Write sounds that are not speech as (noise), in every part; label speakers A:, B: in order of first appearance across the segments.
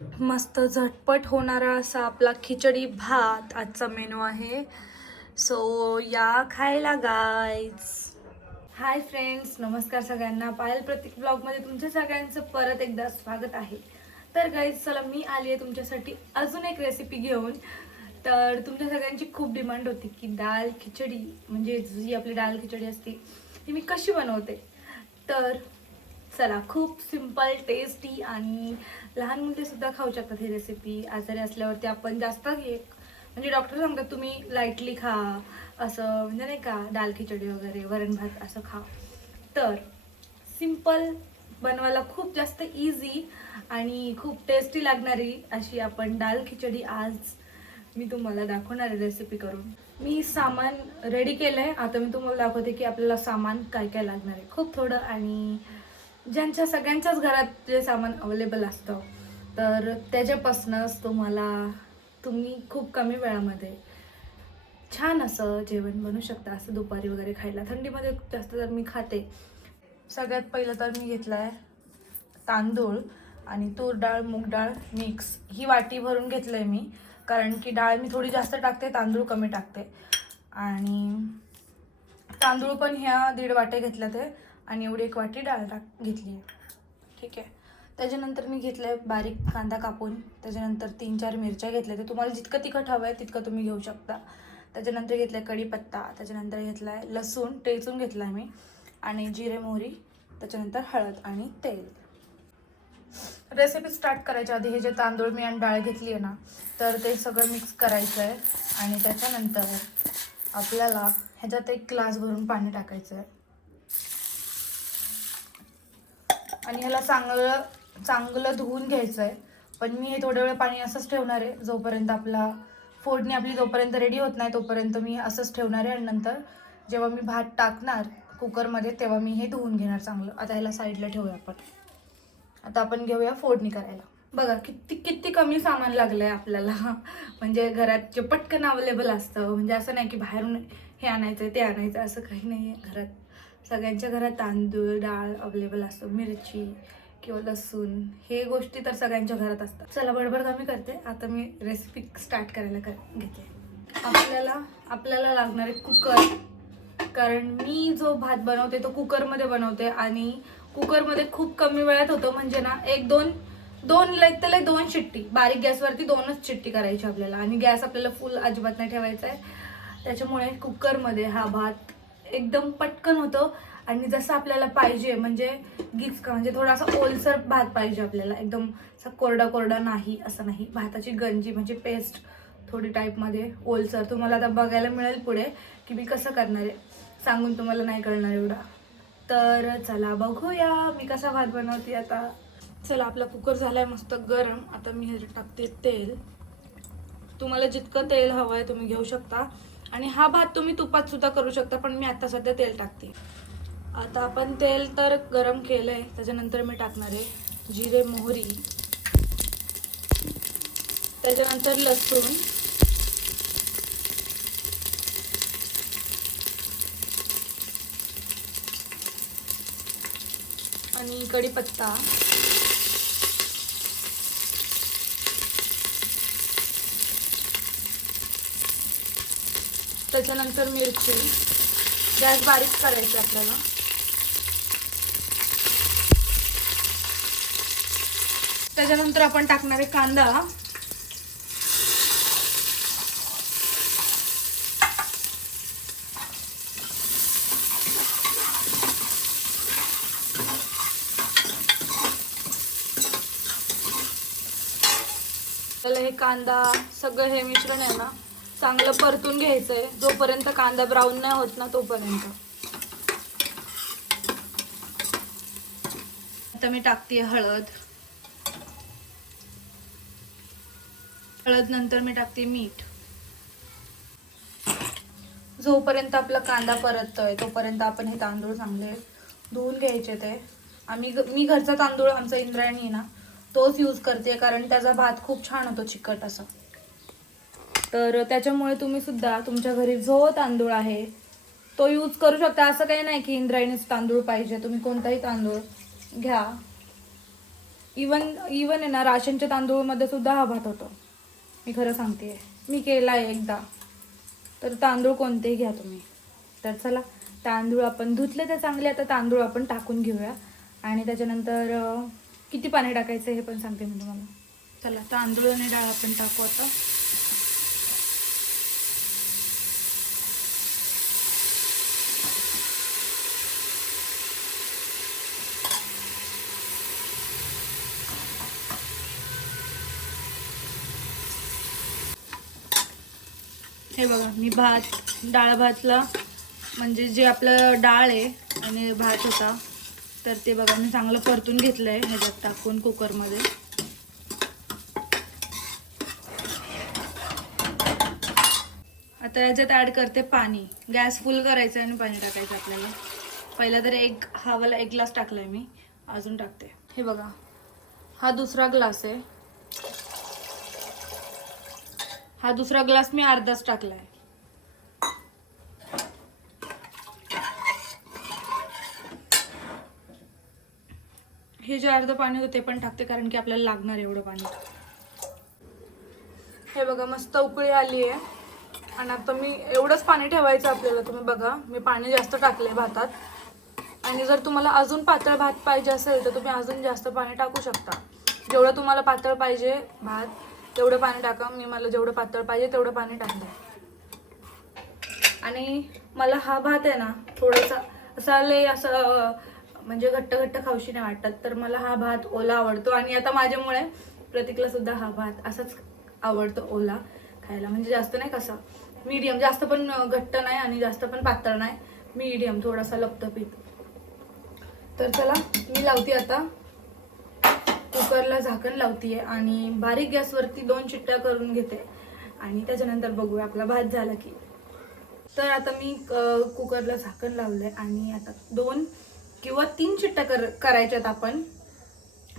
A: मस्त झटपट होणारा असा आपला खिचडी भात आजचा मेनू आहे. सो या खायला गायच हाय फ्रेंड्स नमस्कार सगळ्यांना. पायल प्रतीक ब्लॉगमध्ये तुमच्या सगळ्यांचं परत एकदा स्वागत आहे. तर गाईज चला मी आली आहे तुमच्यासाठी अजून एक रेसिपी घेऊन. तर तुमच्या सगळ्यांची खूप डिमांड होती की दाल खिचडी म्हणजे जी आपली दाल खिचडी असते ती मी कशी बनवते? तर चला खूप सिंपल टेस्टी आणि लहान मुलेसुद्धा खाऊ शकतात ही रेसिपी आजारी असल्यावरती आपण जास्त हे म्हणजे डॉक्टर सांगतात तुम्ही लाईटली खा असं म्हणजे नाही का दाल खिचडी वगैरे वरण भात असं खा. तर सिंपल बनवायला खूप जास्त इझी आणि खूप टेस्टी लागणारी अशी आपण दाल खिचडी आज मी तुम्हाला दाखवणार आहे रेसिपी करून. मी सामान रेडी केलं आहे आता मी तुम्हाला दाखवते की आपल्याला सामान काय काय लागणार आहे. खूप थोडं आणि ज्यांच्या सगळ्यांच्याच घरात जे सामान अवेलेबल असतं तर त्याच्यापासूनच तुम्हाला तुम्ही खूप कमी वेळामध्ये छान असं जेवण बनू शकता असं दुपारी वगैरे खायला. थंडीमध्ये जास्त तर मी खाते. सगळ्यात पहिलं तर मी घेतला आहे तांदूळ आणि तूर डाळ मूग डाळ मिक्स. ही वाटी भरून घेतलं आहे मी कारण की डाळ मी थोडी जास्त टाकते तांदूळ कमी टाकते. आणि तांदूळ पण ह्या दीड वाटे घेतल्या ते. आणि एवढी एक वाटी डाळ टाक घेतली आहे. ठीक आहे. त्याच्यानंतर मी घेतलं आहे बारीक कांदा कापून. त्याच्यानंतर तीन चार मिरच्या घेतल्या तर तुम्हाला जितकं तिखट हवं आहे तितकं तुम्ही घेऊ शकता. त्याच्यानंतर घेतलं आहे कढीपत्ता. त्याच्यानंतर घेतला आहे लसूण. टेचून घेतला आहे मी. आणि जिरे मोहरी. त्याच्यानंतर हळद आणि तेल. रेसिपी स्टार्ट करायच्या आधी हे जे तांदूळ मी आणि डाळ घेतली आहे ना तर ते सगळं मिक्स करायचं आहे आणि त्याच्यानंतर आपल्याला ह्याच्यात एक ग्लास भरून पाणी टाकायचं आहे आणि ह्याला चांगलं चांगलं धुवून घ्यायचं आहे पण मी हे थोड्या वेळ पाणी असंच ठेवणार आहे जोपर्यंत आपला फोडणी आपली जोपर्यंत रेडी होत नाही तोपर्यंत मी असंच ठेवणार आहे. आणि नंतर जेव्हा मी भात टाकणार कुकरमध्ये तेव्हा मी हे धुवून घेणार चांगलं. आता ह्याला साईडला ठेवूया आपण. आता आपण घेऊया फोडणी करायला. बघा किती किती कमी सामान लागलं आहे आपल्याला. म्हणजे घरात जे पटकन अवेलेबल असतं म्हणजे असं नाही की बाहेरून हे आणायचं ते आणायचं असं काही नाही आहे घरात सगळ्यांच्या घरात तांदूळ डाळ अवेलेबल असतो. मिरची किंवा लसूण हे गोष्टी तर सगळ्यांच्या घरात असतात. चला बडबड कमी करते. आता मी रेसिपी स्टार्ट करायला कर घेते. आपल्याला आपल्याला लागणार आहे कुकर कारण मी जो भात बनवते तो कुकरमध्ये बनवते आणि कुकरमध्ये खूप कमी वेळात होतो. म्हणजे ना एक दोन दोन लय तर दोन शिट्टी. बारीक गॅसवरती दोनच शिट्टी करायची आपल्याला. आणि गॅस आपल्याला फुल अजिबात नाही ठेवायचा आहे. त्याच्यामुळे कुकरमध्ये हा भात एकदम पटकन होतं. आणि जसं आपल्याला पाहिजे म्हणजे गिचका म्हणजे थोडासा ओलसर भात पाहिजे आपल्याला. एकदम असा कोरडा कोरडा नाही असं नाही. भाताची गंजी म्हणजे पेस्ट थोडी टाईपमध्ये ओलसर. तुम्हाला आता बघायला मिळेल पुढे की मी कसं करणार आहे. सांगून तुम्हाला नाही कळणार एवढा. तर चला बघूया मी कसा भात बनवते आता. चला आपला कुकर झाला आहे मस्त गरम. आता मी ह्याच्यात टाकते तेल. तुम्हाला जितकं तेल हवं आहे तुम्ही घेऊ शकता. आणि हा भात तुम्ही तुपात सुद्धा करू शकता पण मी आता सध्या तेल टाकते. आता आपण तेल तर गरम केलं आहे त्याच्यानंतर मी टाकणार आहे जिरे मोहरी. त्याच्यानंतर लसूण. आणि कढीपत्ता. त्याच्यानंतर मिरची. गॅस बारीक करायची आपल्याला. त्याच्यानंतर आपण टाकणार आहे कांदा. त्याला हे कांदा सगळं हे मिश्रण आहे ना चांगलं परतून घ्यायचं आहे जोपर्यंत कांदा ब्राऊन नाही होत ना तोपर्यंत. आता मी टाकते हळद. हळद नंतर मी टाकते मीठ. जोपर्यंत आपला कांदा परततोय तोपर्यंत आपण हे तांदूळ चांगले धुवून घ्यायचे ते. आम्ही मी घरचा तांदूळ आमचा इंद्रायणी आहे ना तोच यूज करते कारण त्याचा भात खूप छान होतो चिकट असा. तर त्याच्यामुळे तुम्ही सुद्धा तुमच्या घरी जो तांदूळ आहे तो यूज करू शकता. असं काही नाही की इंद्रायणीच तांदूळ पाहिजे. तुम्ही कोणताही तांदूळ घ्या. इवन इवन आहे ना राशनच्या तांदूळमध्ये सुद्धा हा भात होतो. मी खरं सांगते मी केला आहे एकदा. तर तांदूळ कोणतेही घ्या तुम्ही. तर चला तांदूळ आपण धुतले तर चांगले. आता तांदूळ आपण टाकून घेऊया. आणि त्याच्यानंतर किती पाणी टाकायचं हे पण सांगते मी तुम्हाला. चला तांदूळ आणि डाळ आपण टाकू आता. हे बघा मी भात डाळ भातला म्हणजे जे आपलं डाळ आहे आणि भात होता तर ते बघा मी चांगलं परतून घेतलं आहे ह्याच्यात टाकून कुकरमध्ये. आता याच्यात ॲड करते पाणी. गॅस फुल करायचं आणि पाणी टाकायचं आपल्याला. पहिला तर एक हा वाला एक ग्लास टाकलाय मी. अजून टाकते. हे बघा हा दुसरा ग्लास आहे. हा दुसरा ग्लास मी अर्धाच टाकलाय. हे जे अर्ध पाणी होते पण टाकते कारण की आपल्याला लागणार एवढं पाणी. हे बघा मस्त उकळी आली आहे. आणि आता मी एवढंच पाणी ठेवायचं आपल्याला तुम्ही बघा मी पाणी जास्त टाकलंय भातात. आणि जर तुम्हाला अजून पातळ भात पाहिजे असेल तर तुम्ही अजून जास्त पाणी टाकू शकता. जेवढं तुम्हाला पातळ पाहिजे भात तेवढं पाणी टाका मी मला जेवढं पातळ पाहिजे तेवढं पाणी टाकलं आणि मला हा भात आहे ना थोडासा असा लय असं म्हणजे घट्ट घट्ट खाऊशी नाही वाटत तर मला हा भात ओला आवडतो. आणि आता माझ्यामुळे प्रतीकला सुद्धा हा भात असाच आवडतो ओला खायला. म्हणजे जास्त नाही कसा मीडियम जास्त पण घट्ट नाही आणि जास्त पण पातळ नाही मीडियम थोडासा लपतपीत. तर चला मी लावते आता. कुकरला झाकण लावतीये आणि बारीक गॅसवरती दोन चिट्ट्या करून घेते. आणि त्याच्यानंतर बघूया आपला भात झाला की. तर आता मी कुकरला झाकण लावलंय आणि आता दोन किंवा तीन चिट्ट्या कर करायच्यात आपण.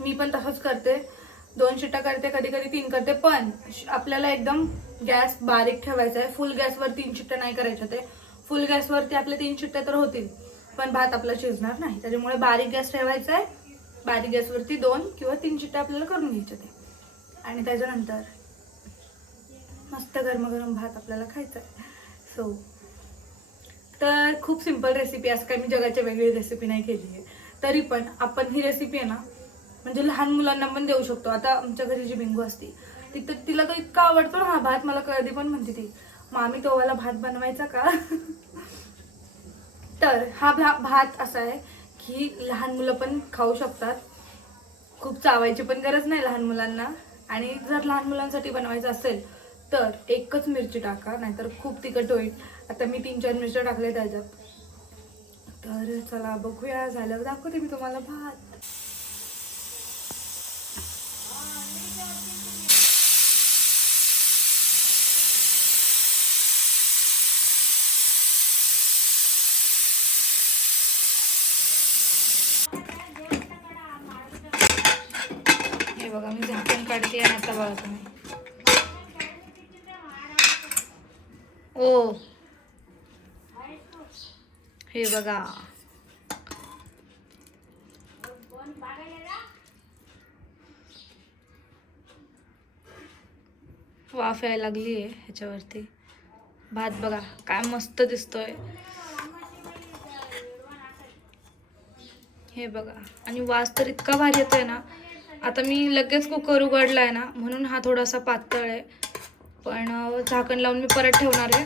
A: मी पण तसंच करते. दोन शिट्ट्या करते कधी कधी तीन करते पण श- आपल्याला एकदम गॅस बारीक ठेवायचा आहे. फुल गॅसवर तीन चिट्ट्या नाही करायच्या ते. फुल गॅसवरती आपले तीन चिट्ट्या तर होतील पण भात आपला शिजणार नाही. त्याच्यामुळे बारीक गॅस ठेवायचा आहे. बारीक गॅसवरती दोन किंवा तीन शिट्ट्या आपल्याला करून घ्यायचे ते आणि त्याच्यानंतर मस्त गरमागरम भात आपल्याला खायचा आहे. सो तर खूप सिंपल रेसिपी असं काही मी जगाची वेगळी रेसिपी नाही केली आहे. तरी पण आपण ही रेसिपी आहे ना म्हणजे लहान मुलांना पण देऊ शकतो. आता आमच्या घरी जी बिंगू असते ती तर तिला तो इतका आवडतो ना हा भात मला कधी पण म्हणते ती मामी तो वाला भात बनवायचा का? तर हा भा भात असा आहे की लहान मुलं पण खाऊ शकतात. खूप चावायची पण गरज नाही लहान मुलांना. आणि जर लहान मुलांसाठी बनवायचं असेल तर एकच मिरची टाका नाहीतर खूप तिखट होईल. आता मी तीन चार मिरच्या टाकल्या त्याच्यात. तर चला बघूया झाल्यावर दाखवते मी तुम्हाला भात. हे बघा मी झाकण काढते आणि आता बघा तुम्ही. ओ. हे बघा. वाफ यायला लागली आहे ह्याच्यावरती. भात बघा काय मस्त दिसतोय. हे बघा आणि वास तर इतका भारी येतोय ना. आता मी लगेच कुकर उघडला आहे ना म्हणून हा थोडासा पातळ आहे. पण झाकण लावून मी परत ठेवणार आहे.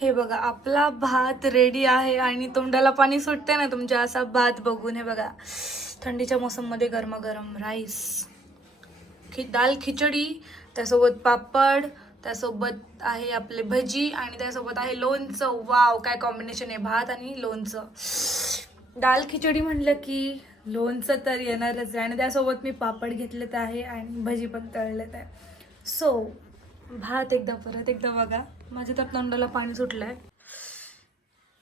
A: हे बघा आपला भात रेडी आहे आणि तोंडाला पाणी सुटते ना तुमच्या असा भात बघून हे बघा. थंडीच्या मोसममध्ये गरमागरम राईस खि दाल खिचडी त्यासोबत पापड त्यासोबत आहे आपले भजी आणि त्यासोबत आहे लोणचं. वाव काय कॉम्बिनेशन आहे. भात आणि लोणचं. दाल खिचडी म्हणलं की लोणचं तर येणारच आहे. आणि त्यासोबत मी पापड घेतलेत आहे आणि भजी पण तळलेत आहे. सो भात एकदा परत. एकदा बघा. माझ्या तर तोंडाला पाणी सुटलं आहे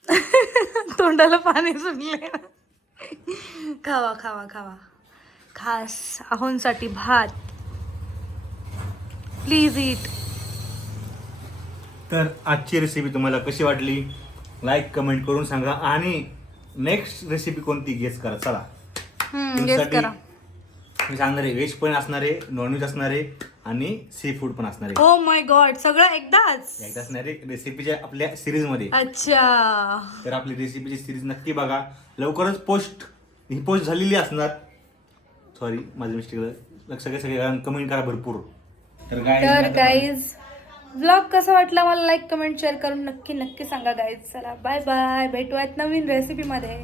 A: (laughs) तोंडाला पाणी सुटलं आहे खावा खावा खावा. खास आहोंसाठी भात. प्लीज इट
B: तर आजची रेसिपी तुम्हाला कशी वाटली? लाईक कमेंट करून सांगा आणि नेक्स्ट रेसिपी कोणती? गेस करा. चला.
A: गेस
B: तुमच्यासाठी
A: करा.
B: मी सांगणार आहे व्हेज पण असणार आहे नॉनव्हेज असणार आहे आणि सी फूड पण असणार आहे.
A: ओ माय गॉड सगळं एकदाच?
B: एकदा असणार रेसिपीच्या आपल्या सिरीजमध्ये
A: अच्छा.
B: तर आपली रेसिपीची सिरीज नक्की बघा. लवकरच पोस्ट ही पोस्ट झालेली असणार. सॉरी माझं मिस्टेक लक्ष सगळे सगळे कमेंट करा भरपूर. तर
A: तर
B: काय
A: गाईज ब्लॉग कसा वाटला मला लाईक कमेंट शेअर करून नक्की नक्की सांगा गाईज चला बाय बाय भेटूयात नवीन रेसिपीमध्ये